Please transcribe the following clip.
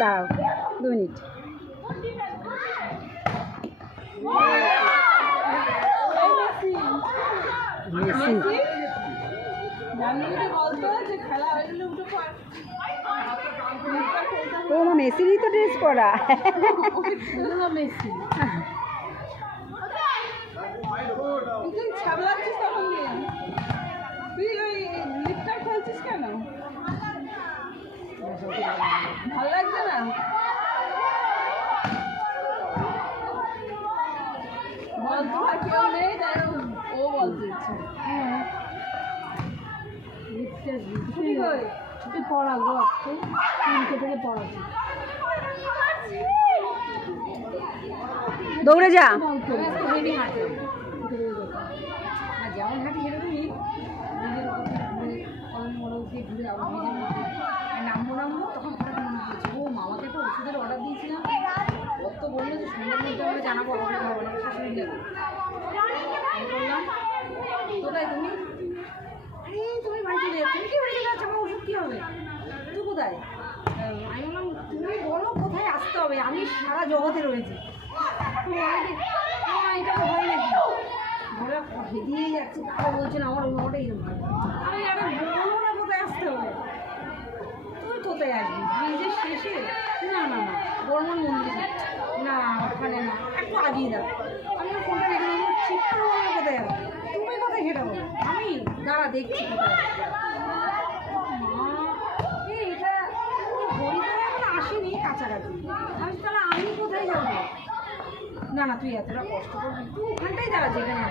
দাঁড়াও 2 minute. Messi ও মা মেসিরই তো ড্রেস পরা। মেসি কেন ভালো লাগছে না? বলতো কেউ নেই, তাই ও বলতে ইচ্ছে পড়াবো থেকে পড়াচ্ছি। দৌড়ে যা। যেমন হাঁটি সেরকমই নামবো তখন ও মামাকে একটা ওষুধের অর্ডার দিয়েছিলাম, ওর তো বললো যে সন্ধ্যার মধ্যে আমরা জানাবো, আমাকে খাবো না শাশুড়ি দেবো। আমি বললাম কোথায় তুমি? তুমি বাড়ি চলে যাচ্ছ। কি বাড়ি চলে যাচ্ছ? আমার ওষুধ কী হবে? তুই কোথায়? আমি বললাম তুমি বলো কোথায় আসতে হবে, আমি সারা জগতে রয়েছি। এটা তো হয় নাকি? ঘরে হেদিয়েই যাচ্ছে, তারা বলছেন আমার ওটাই আমি একটা বলবো না কোথায় আসতে হবে। তুই কোথায় আসবি? ব্রিজের শেষে? না না না বর্মন মন্দির না, ওখানে না, একটু আগিয়ে দাও। আমি ফোনটা রেখে দেবো, ঠিক করে বলবো কোথায় আসবি? তুমি কোথায় ঘেটে বলো? আমি দাঁড়া দেখছি কোথায়। মা এটা হরিদ্বারে এখন আসেনি কাছাকাছি, আমি তাহলে আমি কোথায় যাবো? না না তুই এতটা কষ্ট করবি, তুই ওখানটাই দাঁড়া যেখানে